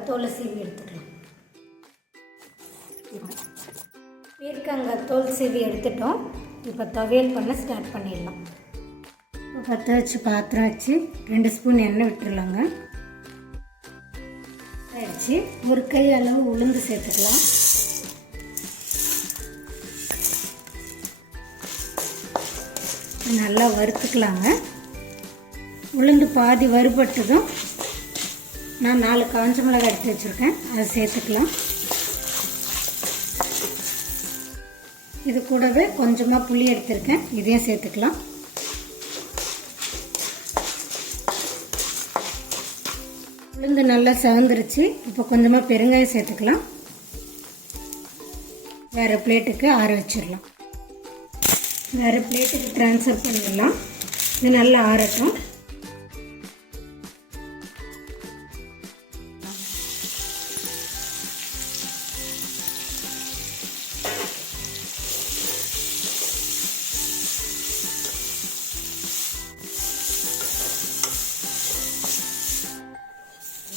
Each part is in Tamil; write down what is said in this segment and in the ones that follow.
பீர்க்கங்காய் தோலை சீவி எடுத்துக்கலாம். பீர்க்கங்காய் தோல் சீவி எடுத்துட்டோம். இப்போ துவையல் பண்ண ஸ்டார்ட் பண்ணிடலாம். இப்போ பற்ற வச்சு பாத்திரம் வச்சு 2 ஸ்பூன் எண்ணெய் விட்டுருலாங்க. ஆயிடுச்சு. ஒரு கை அளவு உளுந்து சேர்த்துக்கலாம். நல்லா வறுத்துக்கலாங்க. உளுந்து பாதி வறுபட்டதும் நான் 4 காஞ்ச மிளகாய் எடுத்து வச்சுருக்கேன், அதை சேர்த்துக்கலாம். இது கூடவே கொஞ்சமாக புளி எடுத்திருக்கேன், இதையும் சேர்த்துக்கலாம். உளுந்து நல்லா செவந்துருச்சு. இப்போ கொஞ்சமாக பெருங்காயம் சேர்த்துக்கலாம். வேறு பிளேட்டுக்கு ஆற வச்சிடலாம். வேறு பிளேட்டுக்கு ட்ரான்ஸ்ஃபர் பண்ணிடலாம். இது நல்லா ஆறட்டும்.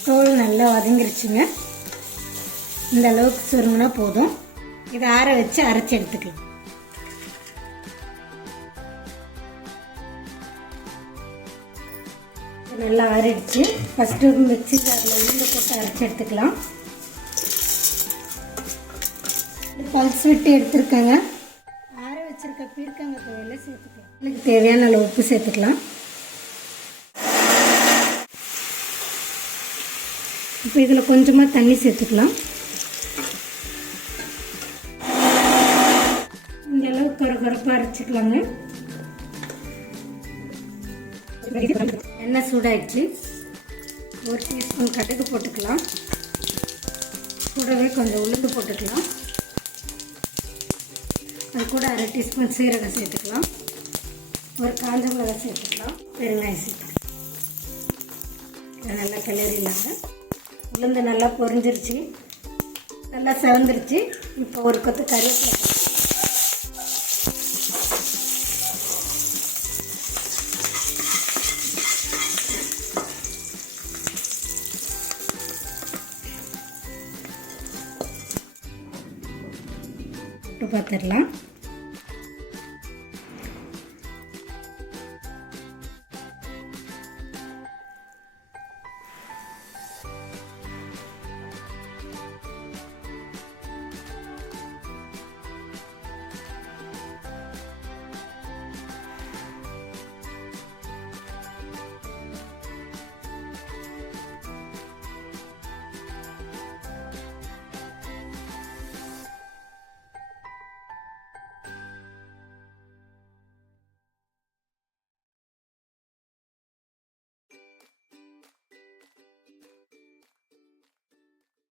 தோல் நல்லா வதங்கிருச்சுங்க. இந்த அளவுக்கு சுருங்கினா போதும். இதை ஆற வச்சு அரைச்சி எடுத்துக்கலாம். நல்லா ஆறிடுச்சு. ஃபஸ்ட்டு மிக்ஸி ஜாரில் உளுந்து போட்டு அரைச்சி எடுத்துக்கலாம். பல்ஸ் விட்டு எடுத்துருக்கேங்க. ஆற வச்சுருக்க பீர்க்கங்காய் துவையல் சேர்த்துக்கலாம். இதுக்கு தேவையான அளவு உப்பு சேர்த்துக்கலாம். இப்போ இதில் கொஞ்சமாக தண்ணி சேர்த்துக்கலாம். இந்த அளவுக்கு கொரகொரப்பாக அரைச்சிக்கலாங்க. எண்ணெய் சூடாயிடுச்சு. 1 டீஸ்பூன் கடுகு போட்டுக்கலாம். கூடவே கொஞ்சம் உளுந்து போட்டுக்கலாம். அது கூட அரை டீஸ்பூன் சீரகம் சேர்த்துக்கலாம். ஒரு காஞ்ச மிளகாய் சேர்த்துக்கலாம். பெருங்காயம் சேர்த்துக்கலாம். நல்லா கிளறிடலாங்க. உளுந்து நல்லா பொரிஞ்சிருச்சு, நல்லா செவந்துருச்சு. இப்போ ஒரு கொத்து கருவேப்பிலை பார்த்துடலாம்.